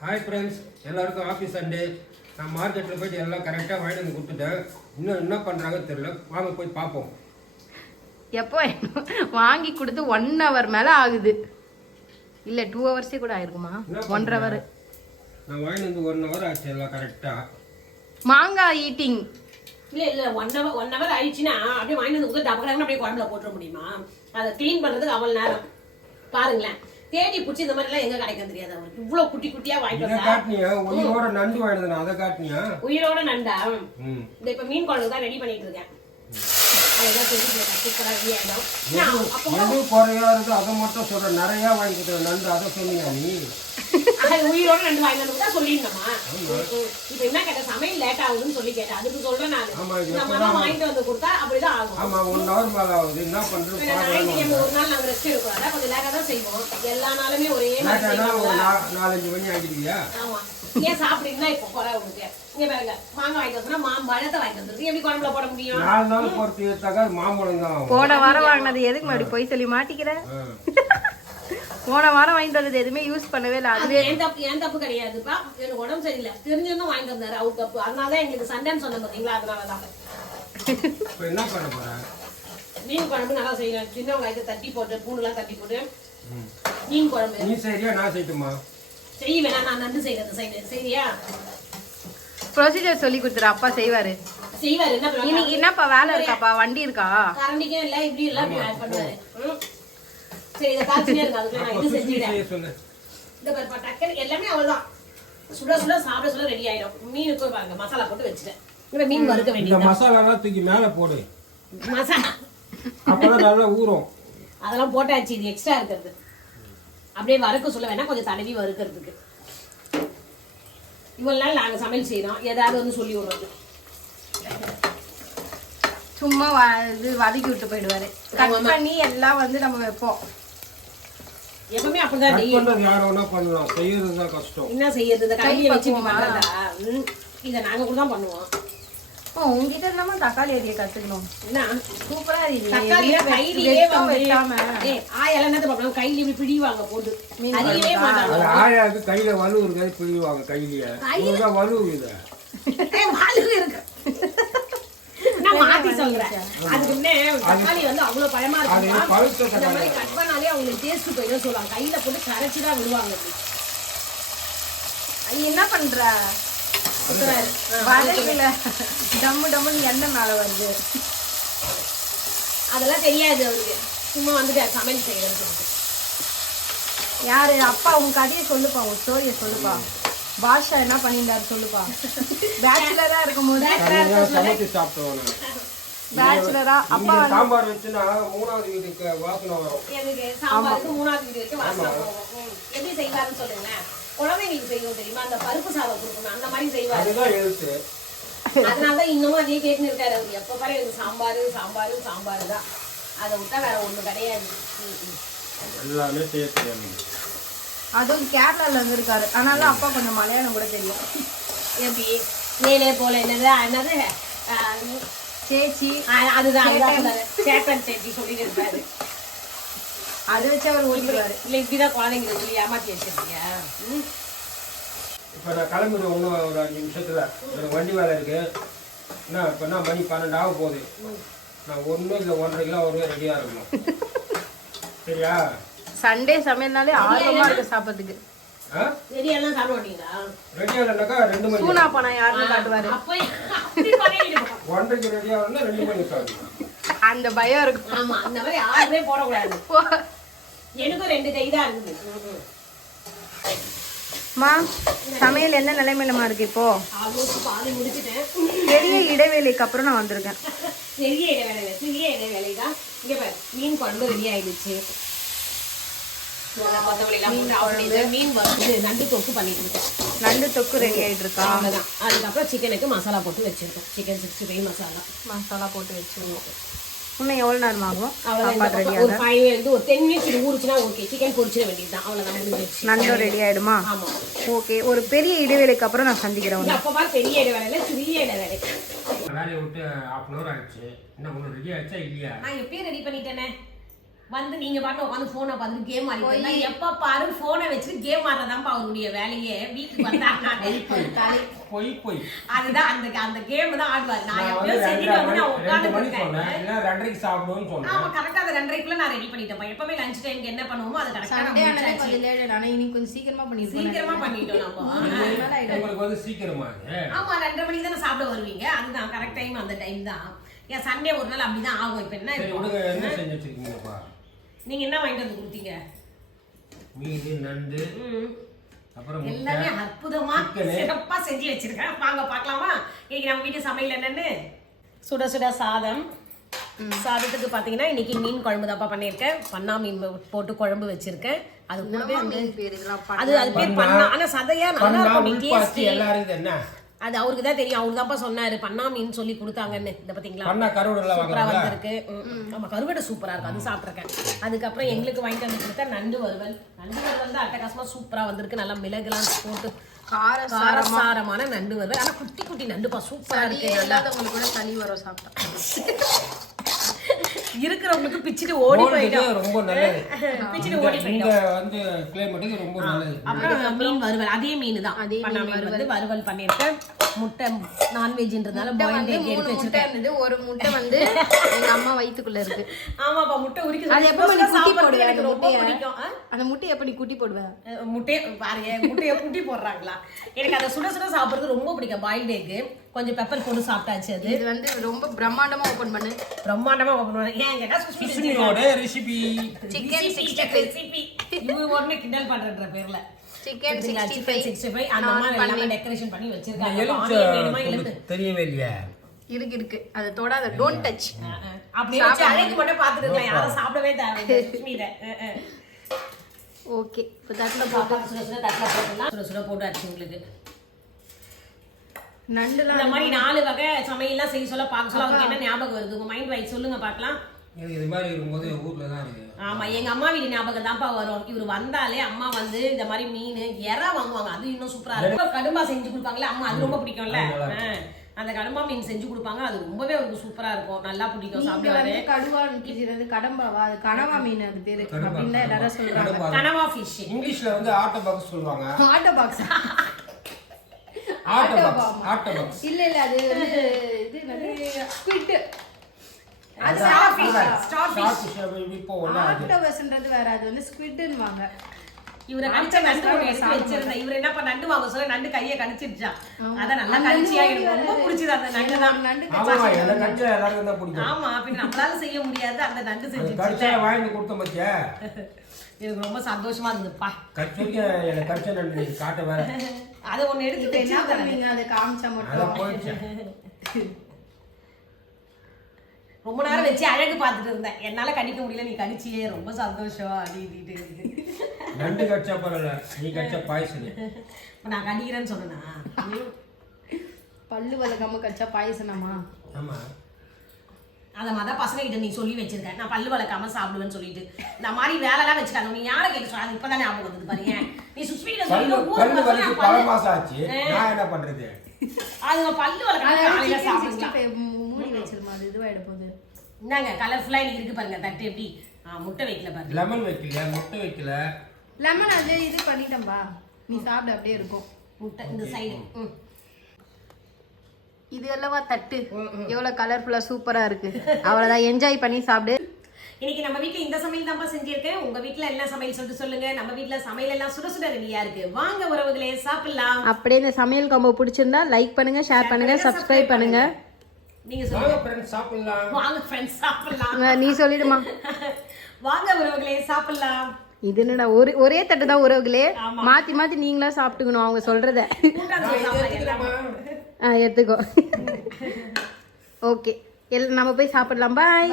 Hi friends, எல்லாருக்கும் office Sunday. நான் மார்க்கெட்டில் போய்ட்டு எல்லாம் கரெக்டாக வாங்கிட்டு வந்து கொடுத்துட்டேன். இன்னும் என்ன பண்ணுறாங்கன்னு தெரியல. வாங்க போய் பார்ப்போம். எப்போ வாங்கி கொடுத்து 1 hour மேலே ஆகுது. இல்லை 2 hours கூட ஆயிருக்குமா? 1.5 hour. நான் வாங்கிட்டு வந்து 1 hour ஆச்சு எல்லாம் கரெக்டாக. மாங்காய் ஈட்டிங் இல்ல 1 hour ஆயிடுச்சுன்னா அப்படியே வாங்கிட்டு வந்து டபக்கடன்னு அப்படியே குழம்புல போட்டுற முடியுமா? அதை க்ளீன் பண்றதுக்கு அவ்வளவு நேரம். பாருங்களேன், தேடி பிடிச்சி இந்த மாதிரி எல்லாம் எங்க கிடைக்கும் தெரியாது. அவருக்கு இவ்வளவு குட்டி குட்டியா வாங்கிட்டு காட்டினியா? உயிரோட நண்டு வாங்கினது அதை காட்டினியா? உயிரோட நண்டா? இந்த இப்ப மீன் குழம்பு தான் ரெடி பண்ணிட்டு இருக்கேன். அதுதான் சூப்பரா ரெடி ஆயிடும். குறையாது அதை மட்டும் சொல்ற. நிறைய வாங்கிட்டு நண்டு அதை சொன்னீங்க நீ. உயிரோட நண்டு வாங்கினது தான் சொல்லிருந்தோமா? இப்ப என்ன கேட்ட சமையல் லேட் ஆகுதுன்னு சொல்லி கேட்டேன். அதுக்கு சொல்றேன் நான் வாங்கிட்டு வந்து கொடுத்தா அப்படிதான் ஆகும். ஆமா 1 hour மேல ஆகுது. என்ன பண்றது? ஒரு நாள் நாங்க ரெஸ்ட் எடுக்கிறோம். கொஞ்சம் லேட்டா தான் செய்வோம். எல்லா நாளுமே ஒரே மாதிரி 4-5 மணி ஆகிடுவியா? ஆமா. ஏன் சாப்பிடுறீங்கன்னா இப்போ குறை உங்களுக்கு இங்க பாருங்க, மாங்காய் வாங்கிட்டு வந்தா மாம்பழத்தை வாங்கிட்டு வந்துருக்கு. எப்படி குழம்புல போட முடியும்? 4 நாள் பொறுத்து ஏத்தாக்க மாம்பழம் தான். போன வாரம் வாங்கினது எதுக்கு மறுபடியும் போய் சொல்லி மாட்டிக்கிற? போன வாரம் வாங்கிட்டு வந்தது எதுவுமே யூஸ் பண்ணவே இல்லை. அது ஏன் தப்பு கிடையாதுப்பா. எனக்கு உடம்பு சரியில்லை தெரிஞ்சிருந்தா வாங்கிட்டு வந்தாரு. அவர் தப்பு. அதனாலதான் எங்களுக்கு சண்டைன்னு சொன்ன பாத்தீங்களா? அதனாலதான். என்ன பண்ண போற? மீன் குழம்பு நல்லா செய்யணும். சின்ன வெங்காயத்தை தட்டி போட்டு பூண்டுலாம் தட்டி போட்டு மீன் குழம்பு. நீ சரியா நான் செய்யட்டுமா? செய்ய வேணா, நான் நண்டு செய்யறது சரியா? ப்ரொசீஜர் சொல்லி கொடுத்துரு. அப்பா செய்வாரு. என்ன இன்னைக்கு என்னப்பா வேலை இருக்காப்பா? வண்டி இருக்கா? கரண்டிக்கே இல்ல. இப்படி எல்லாம் ஆட் பண்ணுவாரு. சரி, இதை காய்ச்சினே இருக்கு. அதுக்கு நான் இது செஞ்சுட்டேன். இந்த பாருப்பா, டக்குனு எல்லாமே அவ்வளவுதான். சுட சுட சாப்பிட சொல்ல ரெடி ஆயிடும். மீனுக்கு பாருங்க மசாலா போட்டு வச்சுட்டேன். இப்ப மீன் வறுக்க வேண்டியது. இந்த மசாலாலாம் தூக்கி மேல போடு. மசாலா அப்பதான் நல்லா ஊறும். அதெல்லாம் போட்டாச்சு. இது எக்ஸ்ட்ரா இருக்கிறது. அப்படியே வறுக்க சொல்ல வேணா, கொஞ்சம் தடவி வறுக்கிறதுக்கு. இவ்வளவு நாள் நாங்க சமையல் செய்யறோம். ஏதாவது வந்து சொல்லி விடுறது. சும்மா இது வதக்கி விட்டு போயிடுவாரு. கட் பண்ணி எல்லாம் வந்து நம்ம வைப்போம். எப்பவுமே அப்படிதான். யாரோ ஒண்ணா பண்ணலாம். செய்யறதுதான் கஷ்டம். என்ன செய்யறது? இந்த கையை வச்சு பண்றதா? இத நாங்க கூட தான் பண்ணுவோம். உங்ககிட்ட இல்லாம தக்காளி அரிய கத்துக்கணும். என்ன சூப்பரா இருக்கு. தக்காளியே கையிலேயே வைக்காம ஆயெல்லாம் என்ன பண்ணுவாங்க? கையில இப்படி பிடிவாங்க போட்டு. அரியவே மாட்டாங்க. ஆயாக்கு கையில வலு இருக்காது, பிடிவாங்க கையிலேயே. அதுதான் வலு இது. வலு இருக்கு. நான் மாத்தி சொல்றேன். அதுக்கு முன்னே தக்காளி வந்து அவ்வளவு பழமா இருக்கு. இந்த மாதிரி கட் பண்ணாலே அவங்களுக்கு டேஸ்ட் போயிடும் சொல்லுவாங்க. கையில போட்டு கரைச்சிதான் விடுவாங்க. என்ன பண்ற? வதக்கல டம்மு டம்முன்னு எண்ணெய் மேல வருது. அதெல்லாம் தெரியாது அவருக்கு. சும்மா வந்துட்டு சமையல் செய்யறது. யாரு? அப்பா உங்க கதையை சொல்லுப்பா. உங்க ஸ்டோரிய சொல்லுப்பா. பாஷா என்ன பண்ணிருந்தாரு சொல்லுப்பா. பேச்சுலரா இருக்கும்போது சமைச்சு சாப்பிட்டோம். பேச்சுலரா அப்பா சாம்பார் வச்சுன்னா 3வது வீட்டுக்கு வாசனை வரும். எனக்கு சாம்பாருக்கு 3வது வீட்டுக்கு வாசனை வரும். எப்படி செய்வாருன்னு சொல்லுங்களேன். குழந்தைங்களுக்கு செய்வோம் தெரியுமா? அந்த பருப்பு சாதம் கொடுக்கணும். அந்த மாதிரி செய்வாரு. அதுதான் எழுத்து. அதனாலதான் இன்னமும் அதே கேட்டுன்னு இருக்காரு அவரு. எப்ப பாரு எனக்கு சாம்பாரு தான். அதை விட்டா வேற ஒண்ணு கிடையாது. எல்லாமே செய்ய தெரியாது. அதுவும் கேரளால இருந்து இருக்காரு. அதனால அப்பா கொஞ்சம் மலையாளம் கூட தெரியும். எப்படி மேலே போல என்னது சேச்சி அதுதான் சேட்டன் சேச்சி சொல்லிட்டு இருப்பாரு. அதை வச்சு அவர் ஓடிடுவாரு. இல்ல இப்படிதான் குழந்தைங்களை சொல்லி ஏமாத்தி வச்சிருக்கீங்க. இப்ப நான் கிளம்பிடுவேன். இன்னும் ஒரு 5 நிமிஷத்துல எனக்கு வண்டி வேலை இருக்கு. என்ன இப்ப என்ன மணி 12 ஆக போகுது. நான் 1 இல்ல 1.5 கிலோ ஒரு ரெடியா இருக்கணும். சரியா? சண்டே சமையல்னாலே ஆர்வமா இருக்கு சாப்பிட்றதுக்கு. ரெடியெல்லாம் சாப்பிட மாட்டீங்களா? ரெடியா இல்லைனாக்கா 2 மணி. சூனா போனா யாருன்னு காட்டுவாரு. 1.5க்கு ரெடியா இருந்தா 2 மணி சாப்பிடுவேன். அந்த பயம் இருக்கும். ஆமா, அந்த மாதிரி யாருமே போடக்கூடாது. எனக்கும் 2 கை தான் இருக்குது. மா சமையல் என்ன நிலைமையிலமா இருக்கு இப்போ? பாதி முடிச்சுட்டேன். பெரிய இடைவேளைக்கு அப்புறம் நான் வந்திருக்கேன். சிறிய இடைவேளை தான். இங்க பாரு, மீன் குழம்பு ரெடி ஆயிடுச்சு. மீன் வந்து நண்டு தொக்கு பண்ணிட்டு இருக்கேன். நண்டு தொக்கு ரெடி ஆயிட்டு இருக்கா? அவ்வளவுதான். அதுக்கப்புறம் சிக்கனுக்கு மசாலா போட்டு வச்சிருக்கேன். சிக்கன் 65 மசாலா போட்டு வச்சிருக்கோம். இன்னும் எவ்வளவு நேரம் ஆகும்? ஒரு 10 minutes ஊறுச்சுன்னா ஓகே. சிக்கன் பொரிச்சிட வேண்டியதுதான். அவ்வளவுதான். நண்டு ரெடி ஆயிடுமா? ஆமா. ஓகே. ஒரு பெரிய இடைவேளைக்கு அப்புறம் நான் சந்திக்கிறேன். அப்ப பெரிய இடைவேளை சிறிய இடைவேளை. வேலையை விட்டு 1/2 hour ஆயிடுச்சு. இன்னும் ரெடி ஆயிடுச்சா இல்லையா? நான் எப்பயும் ரெடி பண்ணிட்டேனே. வந்து நீங்க பாட்டு உட்காந்து போனை பார்த்துட்டு கேம் ஆடிட்டு எப்ப பாரு போனை வச்சுட்டு கேம் ஆடுறதான்ப்பா அவருடைய வேலையே. வீட்டுக்கு வந்தாங்க போய் அதுதான் அந்த கேம் தான் ஆடுவாரு. நான் எப்படியோ செஞ்சுட்டு வந்து நான் உட்கார்ந்து சாப்பிடுவோம்னு சொன்னேன். ஆமா கரெக்டா அந்த 2:30க்குள்ள நான் ரெடி பண்ணிட்டேன். எப்பவுமே லஞ்ச் டைம்க்கு என்ன பண்ணுவோமோ அது கரெக்டா நான் கொஞ்சம் லேட் ஆனா இன்னைக்கு கொஞ்சம் சீக்கிரமா பண்ணிட்டோம் நம்ம. உங்களுக்கு வந்து சீக்கிரமா ஆமா 2:30 மணிக்கு தானே சாப்பிட வருவீங்க. அதுதான் கரெக்ட் டைம் அந்த டைம் தான். ஏன் சண்டே ஒரு நாள் அப்படிதான் ஆகும். இப்ப என்ன செஞ்சு வச்சிருக்கீங்கப்பா? நீங்க என்ன வாங்கிட்டு வந்து கொடுத்தீங்க? மீன், நண்டு, அப்புறம் எல்லாமே அற்புதமா சிறப்பா செஞ்சு வச்சிருக்கேன். வாங்க பார்க்கலாமா இன்னைக்கு நம்ம வீட்டு சமையல் என்னன்னு? சுட சுட சாதம். சாதத்துக்கு பாத்தீங்கன்னா இன்னைக்கு மீன் குழம்பு தான்ப்பா பண்ணியிருக்கேன். பண்ணா மீன் போட்டு குழம்பு வச்சிருக்கேன். அது கூடவே அது பேர் பண்ணா. ஆனா சதையா நல்லா இருக்கும். எல்லாரும் என்ன அது அவருக்கு தான் தெரியும். அவரு தான்ப்பா சொன்னாரு பண்ணா மீன் சொல்லி கொடுத்தாங்கன்னு. இந்த பாத்தீங்களா சூப்பரா வந்திருக்கு. ஆமா கருவாடு சூப்பரா இருக்கும். அது சாப்பிட்ருக்கேன். அதுக்கப்புறம் எங்களுக்கு வாங்கிட்டு வந்து கொடுத்தா நண்டு வறுவல். நண்டு வறுவல் தான் அட்டகாசமா சூப்பரா வந்திருக்கு. நல்லா மிளகுலாம் போட்டு காரசாரமான நண்டு வறுவல். ஆனா குட்டி குட்டி நண்டுப்பா சூப்பரா இருக்கு. இல்லாதவங்களுக்கு கூட சளி வரும் சாப்பிட்டா. இருக்கிறவங்களுக்கு பிச்சுட்டு ஓடி போயிடும். ரொம்ப நல்லது. பிச்சுட்டு ஓடி போயிடும். வந்து கிளைமேட்டுக்கு ரொம்ப நல்லது. அப்புறம் மீன் வறுவல். அதே மீன் தான். பண்ணா மீன் வந்து வறுவல் பண்ணிருக்கேன். முட்டை நான்வெஜ்ன்றதால பாயில் எக் எடுத்து வச்சிருக்கேன். ஒரு முட்டை வந்து எங்க அம்மா வயித்துக்குள்ள இருக்கு. ஆமாப்பா முட்டை உரிக்குது. அது எப்ப நீ குட்டி போடுவே? எனக்கு ரொம்ப பிடிக்கும். அந்த முட்டை எப்படி குட்டி போடுவேன்? முட்டை பாருங்க முட்டைய குட்டி போடுறாங்களா? எனக்கு அதை சுட சுட சாப்பிடுறது ரொம்ப பிடிக்கும். பாயில் எக் கொஞ்சம் பெப்பர் போட்டு சாப்பிட்டாச்சு. அது இது வந்து ரொம்ப பிரம்மாண்டமா ஓபன் பண்ணு. பிரம்மாண்டமா ஓபன் பண்ணு. ஏன் கேட்டா சுஷ்மியோட ரெசிபி சிக்கன் 65 ரெசிபி. இது ஒண்ணு கிண்டல் பண்றன்ற பேர்ல சிக்கன் 65 அந்த மாதிரி எல்லாமே டெக்கரேஷன் பண்ணி வச்சிருக்காங்க. தெரியவே இல்லையா? இருக்கு அது தொடாத. Don't touch. அப்படியே அழைக்கு மட்டும் பாத்துட்டு இருக்கலாம். யாரும் சாப்பிடவே தேவையில்லை சுஷ்மியில. ஓகே இப்போ தட்டில் போட்டு சுட சுட தட்டில் போட்டுலாம் சுட சுட போட்டாச்சு. உங்களுக்கு நண்டுலாம் இந்த மாதிரி 4 வகை சமையல்லாம் செய்ய சொல்ல பார்க்க சொல்ல அவருக்கு என்ன ஞாபகம் வருது? உங்க மைண்ட் வைஸ் சொல்லுங்க பார்க்கலாம். இது மாதிரி இருக்கும்போது ஊர்ல தான் இருக்கு. ஆமா எங்க அம்மா வீடு ஞாபகம் தான்ப்பா வரும். இவர் வந்தாலே அம்மா வந்து இந்த மாதிரி மீன் எறா வாங்குவாங்க. அது இன்னும் சூப்பரா இருக்கும். கடும்பா செஞ்சு கொடுப்பாங்கல்ல அம்மா, அது ரொம்ப பிடிக்கும்ல. அந்த கடும்பா மீன் செஞ்சு கொடுப்பாங்க. அது ரொம்பவே அவருக்கு சூப்பரா இருக்கும். நல்லா பிடிக்கும் சாப்பிடுவாரு. கடுவா நிக்கிறது கடம்பாவா? அது கனவா மீன். அது பேரு அப்படின்னா எல்லாரும் சொல்றாங்க. கனவா ஃபிஷ். இங்கிலீஷ்ல வந்து ஆட்டோ பாக்ஸ் சொல்லுவாங்க. ஆட்டோ பாக்ஸ் இல்ல அது வந்து இது என்னது ஸ்குவிட். அது ஸ்டார்ஃபிஷ். ஆக்டோபஸ்ன்றது வேற. அது வந்து ஸ்குவிட்னுவாங்க. இவரை கடிச்ச நண்டு ஒண்ணு எடுத்து வச்சிருந்தேன். இவர் என்ன பண்ண நண்டு வாங்க சொல்ல நண்டு கையை கடிச்சிருச்சா. அத நல்லா கடிச்சியா. எனக்கு ரொம்ப பிடிச்சது அந்த நண்டு தான். நண்டு கடிச்சா எல்லாருக்கும் தான் பிடிக்கும். ஆமா அப்ப நம்மளால செய்ய முடியாது. அந்த நண்டு செஞ்சு கடிச்சா வாங்கி கொடுத்த மத்தியா எனக்கு ரொம்ப சந்தோஷமா இருந்ததுப்பா. கடிச்சா எனக்கு கடிச்ச நண்டு காட்ட வேற. அத ஒண்ணு எடுத்து என்ன பண்ணீங்க? அதை காமிச்சா மட்டும் போயிடுச்சு. ரொம்ப நேரம் வச்சு அழகு பார்த்துட்டு இருந்தேன். என்னால கடிக்க முடியல, நீ கடிச்சியே. ரொம்ப சந்தோஷம் அப்படின்ட்டு. நண்டு கடிச்சா பரவாயில்ல, நீ கடிச்சா பாய்சன். நான் கடிக்கிறேன்னு சொன்னா பல்லு வளர்க்காம கடிச்சா பாயசனமா? ஆமா அத மாதிரி பசங்க கிட்ட நீ சொல்லி வச்சிருக்க. நான் பல்லு வளர்க்காம சாப்பிடுவேன்னு சொல்லிட்டு இந்த மாதிரி வேலை எல்லாம் வச்சுக்காங்க. நீ யாரை கேட்டு சொல்ல? இப்பதான் ஞாபகம் வந்தது பாருங்க. நீ சுஷ்மி கிட்ட சொல்லி பல மாசம் ஆச்சு. நான் என்ன பண்றது? அதுங்க பல்லு வளர்க்காம சாப்பிடுங்க. மூடி வச்சிருமா? அது இதுவாயிட போகுது. இந்தாங்க கலர்ஃபுல்லா இன்னைக்கு இருக்கு பாருங்க தட்டு. எப்படி முட்டை வைக்கல பாருங்க. லெமன் வைக்கல, முட்டை வைக்கல. லெமன் அது இது பண்ணிட்டம்பா. நீ சாப்பிட அப்படியே இருக்கும். முட்டை இந்த சைடு. இது அல்லவா தட்டு. எவ்வளவு கலர்ஃபுல்லா சூப்பரா இருக்கு. அவ்வளவுதான், என்ஜாய் பண்ணி சாப்பிடு. இன்னைக்கு நம்ம வீட்ல இந்த சமையல் தான்ப்பா செஞ்சிருக்கேன். உங்க வீட்ல என்ன சமையல் சொல்லிட்டு சொல்லுங்க. நம்ம வீட்ல சமையல் எல்லாம் சுட சுட ரெடியா இருக்கு. வாங்க உறவுகளே சாப்பிடலாம். அப்படியே இந்த சமையல் காம்போ பிடிச்சிருந்தா லைக் பண்ணுங்க, ஷேர் பண்ணுங்க, சப்ஸ்கிரைப் பண்ணுங்க. நீங்க சொல்லுங்க. ஃப்ரெண்ட்ஸ் சாப்பிடலாம். வாங்க ஃப்ரெண்ட்ஸ் சாப்பிடலாம். நீ சொல்லிடுமா? வாங்க உறவுகளே சாப்பிடலாம். இது என்னடா ஒரே தட்டு தான் உறவுகளே. மாத்தி மாத்தி நீங்களா சாப்பிட்டுக்கணும் அவங்க சொல்றத. எடுத்துக்கோ. ஓகே நம்ம போய் சாப்பிடலாம். பாய்.